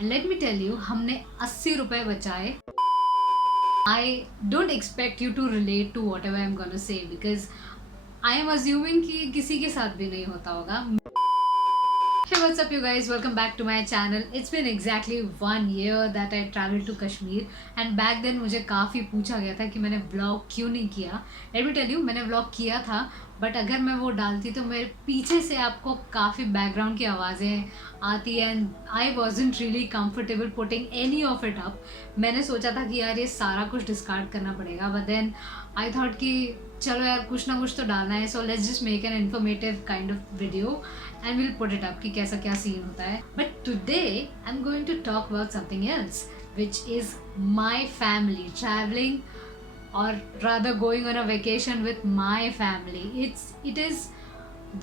And let me tell you, हमने 80 रुपए बचाए. I don't expect you to relate to whatever I am gonna say, because I am assuming कि किसी के साथ भी नहीं होता होगा. Hey, what's up you guys? Welcome back to my channel. It's been exactly 1 year that I traveled to Kashmir and back then मुझे काफ़ी पूछा गया था कि मैंने vlog क्यों नहीं किया. Let me tell you, मैंने vlog किया था, बट अगर मैं वो डालती तो मेरे पीछे से आपको काफ़ी बैकग्राउंड की आवाज़ें आती and I wasn't really comfortable putting any of it up. मैंने सोचा था कि यार ये सारा कुछ डिस्कार्ड करना पड़ेगा, बट देन आई थॉट कि चलो यार कुछ ना कुछ तो डालना है, so let's just make an informative kind of video and will put it up कि कैसा क्या सीन होता है. But today I am going to talk about something else which is my family travelling, or rather going on a vacation with my family. It is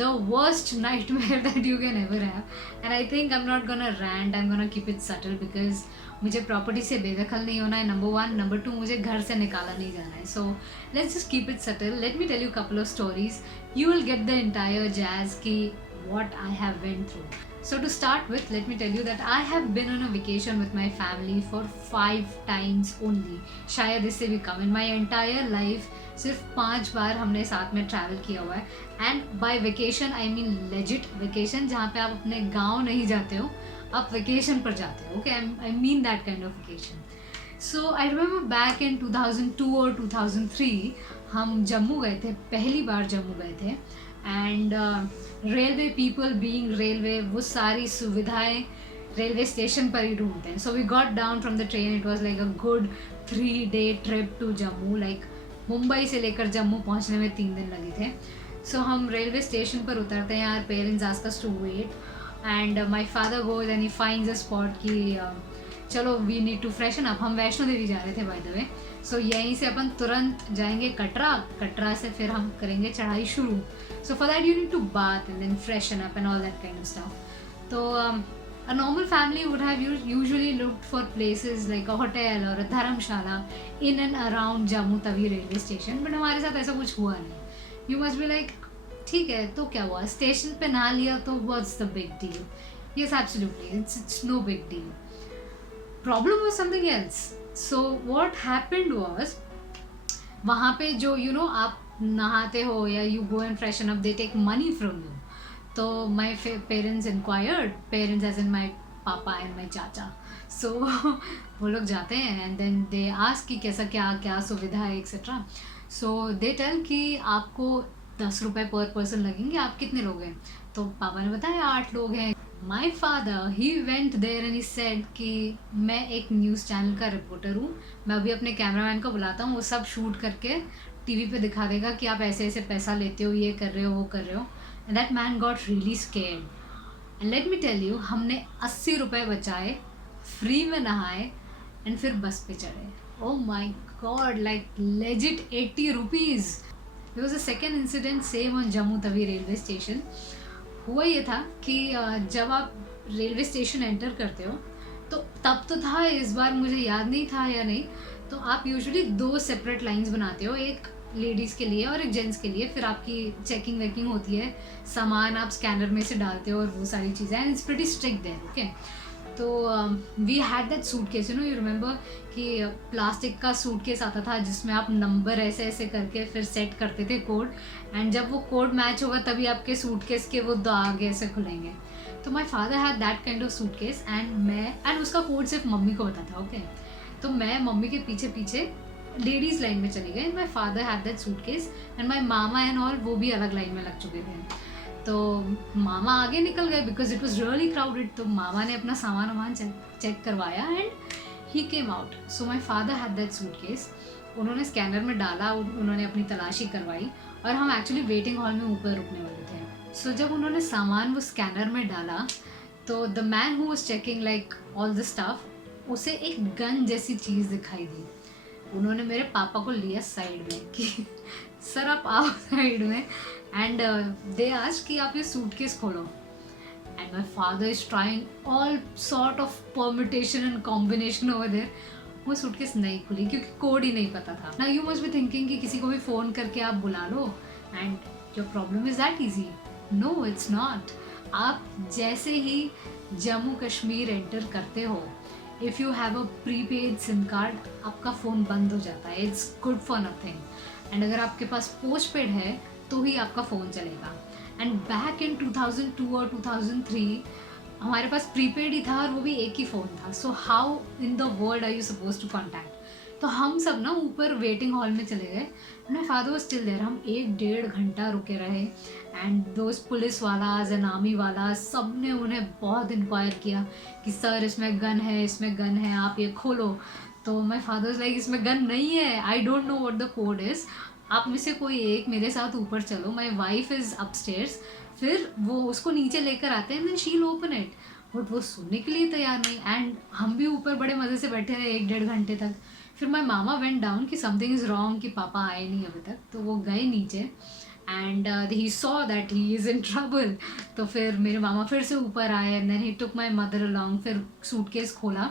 the worst nightmare that you can ever have, and I think I'm not gonna rant, I'm gonna keep it subtle because मुझे property से बेदखल नहीं होना है, number 1. Number 2, मुझे घर से निकाला नहीं जाना है. So let's just keep it subtle. Let me tell you couple of stories, you will get the entire gist की what I have went through. So to start with, let me tell you that I have been on a vacation with my family for 5 times only. शायद इससे भी कम. In my entire life सिर्फ 5 बार हमने साथ में travel किया हुआ है. And by vacation I mean legit vacation, जहाँ पे आप अपने गाँव नहीं जाते हो, आप वेकेशन पर जाते हो. Okay, I mean that kind of vacation. So I remember back in 2002 और 2003 हम जम्मू गए थे, पहली बार जम्मू गए थे. And railway people being railway, वो सारी सुविधाएं रेलवे स्टेशन पर ही ढूंढते हैं. So we got down from the train. It was like a good 3-day trip to Jammu. Like Mumbai से लेकर जम्मू पहुंचने में 3 दिन लगे थे. सो हम रेलवे स्टेशन पर उतरते हैं. Our parents ask us to wait and my father goes and he finds a spot कि चलो we need to freshen up. हम वैष्णो देवी जा रहे थे बाय द वे. सो यहीं से अपन तुरंत जाएंगे कटरा. कटरा से फिर हम करेंगे चढ़ाई शुरू. So for that you need to bath and then freshen up and all that kind of stuff. तो a normal family would have usually looked for places like a hotel or a dharamshala in and around Jammu Tawi railway station. But हमारे साथ ऐसा कुछ हुआ नहीं. You must be like, ठीक है तो क्या हुआ, स्टेशन पे ना लिया तो what's the big deal? Yes, absolutely, it's no big deal. Problem was something else. So what happened was, वहाँ पे जो आप नहाते हो या you go and freshen up, they take money from you. तो my parents inquired, parents as in my पापा and my चाचा. So वो लोग जाते हैं and then they ask कि कैसा क्या क्या सुविधा है एक्सेट्रा. So they tell कि आपको 10 रुपये पर पर्सन लगेंगे. आप कितने लोग हैं? तो पापा ने बताया 8 लोग हैं. My father he went there and he said कि मैं एक न्यूज़ चैनल का रिपोर्टर हूँ, मैं अभी अपने कैमरामैन को बुलाता हूँ, वो सब शूट करके टीवी पे दिखा देगा कि आप ऐसे ऐसे पैसा लेते हो, ये कर रहे हो, वो कर रहे हो. And that man got really scared. And let me tell you, हमने 80 रुपये बचाए, फ्री में नहाए एंड फिर बस पे चढ़े. Oh my god, like legit 80 rupees. There was a second incident same on Jammu Tawi railway station. हुआ ये था कि जब आप रेलवे स्टेशन एंटर करते हो तो तब तो था, इस बार मुझे याद नहीं था या नहीं, तो आप यूजुअली 2 सेपरेट लाइंस बनाते हो, एक लेडीज़ के लिए और एक जेंट्स के लिए. फिर आपकी चेकिंग वेकिंग होती है, सामान आप स्कैनर में से डालते हो और वो सारी चीज़ें. And it's pretty strict there. Okay, तो we had that suitcase, you remember कि प्लास्टिक का सूटकेस आता था जिसमें आप नंबर ऐसे ऐसे करके फिर सेट करते थे कोड, एंड जब वो कोड मैच होगा तभी आपके सूटकेस के वो दाग ऐसे खुलेंगे. तो my father had that kind of suitcase and उसका कोड सिर्फ मम्मी को पता था. ओके, तो मैं मम्मी के पीछे पीछे लेडीज़ लाइन में चली गई. My father had that suitcase and my mama and all वो भी अलग लाइन में लग चुके थे. तो मामा आगे निकल गए because it was really crowded. तो मामा ने अपना सामान चेक करवाया and he came out. So my father had that suitcase. उन्होंने स्कैनर में डाला, उन्होंने अपनी तलाशी करवाई और हम एक्चुअली वेटिंग हॉल में ऊपर रुकने वाले थे. सो जब उन्होंने सामान वो स्कैनर में डाला तो the man who was checking like all the staff, उसे एक गन जैसी चीज़ दिखाई दी. उन्होंने मेरे पापा को लिया साइड में कि सर आप आओ साइड में. एंड दे आस्क्ड कि आप ये सूटकेस खोलो. And my father is trying all sort of permutation and combination over there. वो सूटकेस नहीं खुली क्योंकि कोड ही नहीं पता था. Now you must be thinking कि किसी को भी फ़ोन करके आप बुला लो and your problem is that easy. No, it's not. आप जैसे ही जम्मू कश्मीर एंटर करते हो, if you have a prepaid sim card, आपका फ़ोन बंद हो जाता है. It's good for nothing. And अगर आपके पास पोस्ट पेड है तो ही आपका फ़ोन चलेगा. एंड बैक इन 2002 और 2003 हमारे पास प्रीपेड ही था और वो भी एक ही फ़ोन था. So how in the world are you suppose to contact. तो हम सब ना ऊपर वेटिंग हॉल में चले गए. My father was still there. हम 1-1.5 घंटा रुके रहे. एंड दोज पुलिस वालाज एंड आर्मी वाला सब ने उन्हें बहुत इंक्वायर किया कि सर इसमें गन है, इसमें गन है, आप ये खोलो. तो माय फादर वाज लाइक इसमें गन नहीं है, आई don't know what the code is, आप में से कोई एक मेरे साथ ऊपर चलो, माय वाइफ इज़ अपस्टेयर्स. फिर वो उसको नीचे लेकर आते हैं, then she will open it. But वो सुनने के लिए तैयार नहीं. एंड हम भी ऊपर बड़े मज़े से बैठे रहे 1-1.5 घंटे तक. फिर माय मामा वेंट डाउन कि समथिंग इज़ रॉन्ग, कि पापा आए नहीं अभी तक. तो वो गए नीचे and he saw that he is in trouble. तो फिर मेरे मामा फिर से ऊपर आए and then he took my mother along. फिर सूटकेस खोला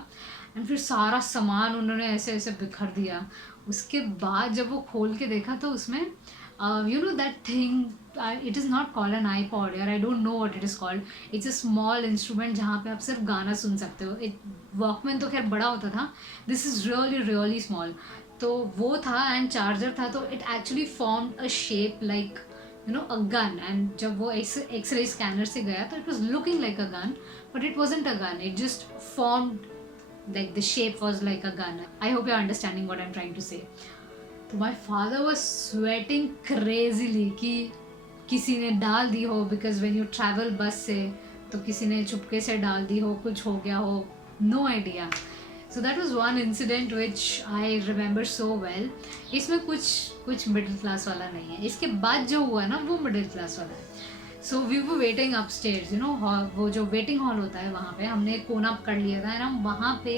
एंड फिर सारा सामान उन्होंने ऐसे ऐसे बिखर दिया. उसके बाद जब वो खोल के देखा तो उसमें you know that thing, it is not called an iPod यार, I don't know what it is called. It's a small instrument जहाँ पे आप सिर्फ गाना सुन सकते हो. इट वॉकमैन तो खैर बड़ा होता था, this is really really small. तो वो था एंड चार्जर था. तो it actually formed a shape like you know a gun. And जब वो एक्सरे स्कैनर से गया तो it was looking like a gun, but it wasn't a gun, it just formed like the shape was like a gun. I hope you're understanding what I'm trying to say. तो my father was sweating crazily कि किसी ने डाल दी हो, because when you travel बस से तो किसी ने चुपके से डाल दी हो, कुछ हो गया हो, no idea. So that was one incident which I remember so well. इसमें कुछ मिडिल क्लास वाला नहीं है. इसके बाद जो हुआ ना वो मिडिल क्लास वाला है. सो वी वो वेटिंग अपस्टेयर्स, यू नो वो जो वेटिंग हॉल होता है वहाँ पे हमने एक कोना कर लिया था. हम वहाँ पे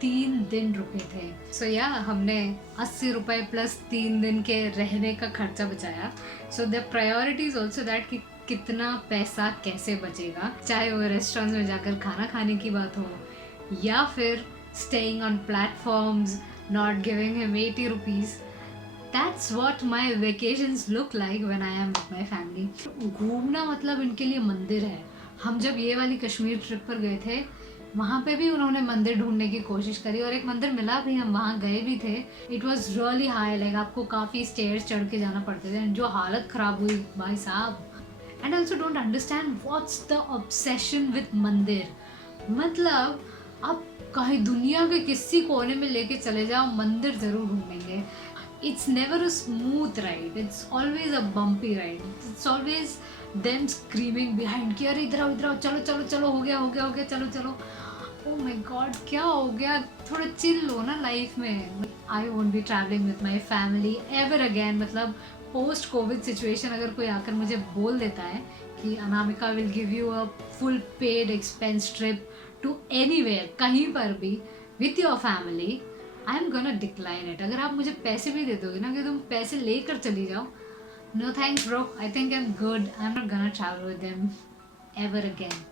3 दिन रुके थे. सो या हमने 80 रुपये प्लस 3 दिन के रहने का खर्चा बचाया. So the priority is also that कि कितना पैसा कैसे बचेगा, चाहे वो रेस्टोरेंट्स में जाकर खाना खाने की बात हो या फिर staying on platforms, not giving him 80 rupees. That's what my vacations look like when I am with my family. घूमना मतलब इनके लिए मंदिर है. हम जब ये वाली कश्मीर ट्रिप पर गए थे वहाँ पे भी उन्होंने मंदिर ढूंढने की कोशिश करी और एक मंदिर मिला भी, हम वहाँ गए भी थे. It was really high, like आपको काफ़ी स्टेयर्स चढ़ के जाना पड़ते थे. जो हालत ख़राब हुई भाई साहब. And also don't understand what's the obsession with मंदिर. मतलब आप कहीं दुनिया के किसी कोने में लेके चले जाओ, मंदिर ज़रूर ढूंढेंगे. It's never a smooth ride. It's always a bumpy ride. It's always them screaming behind कि अरे इधर आओ चलो चलो चलो, हो गया चलो चलो. Oh my God, क्या हो गया, थोड़ा चिल लो ना लाइफ में. I won't be traveling with my family ever again. मतलब पोस्ट कोविड सिचुएशन अगर कोई आकर मुझे बोल देता है कि Anamika will give you a full paid expense trip to anywhere, कहीं पर भी with your family, I am gonna decline it. अगर आप मुझे पैसे भी दे दोगे ना कि तुम पैसे लेकर चली जाओ, no thanks bro, I think I am good, I am not gonna travel with them ever again.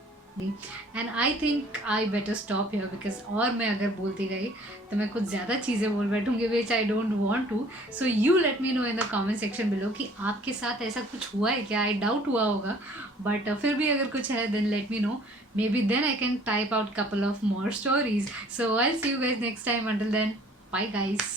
And I think I better stop here because और मैं अगर बोलती गई तो मैं कुछ ज़्यादा चीज़ें बोल बैठूंगी which I don't want to. So you let me know in the comment section below कि आपके साथ ऐसा कुछ हुआ है क्या. आई डाउट हुआ होगा, बट फिर भी अगर कुछ है then let me know. Maybe then I can type out couple of more stories. So I'll see you guys next time. Until then, bye guys.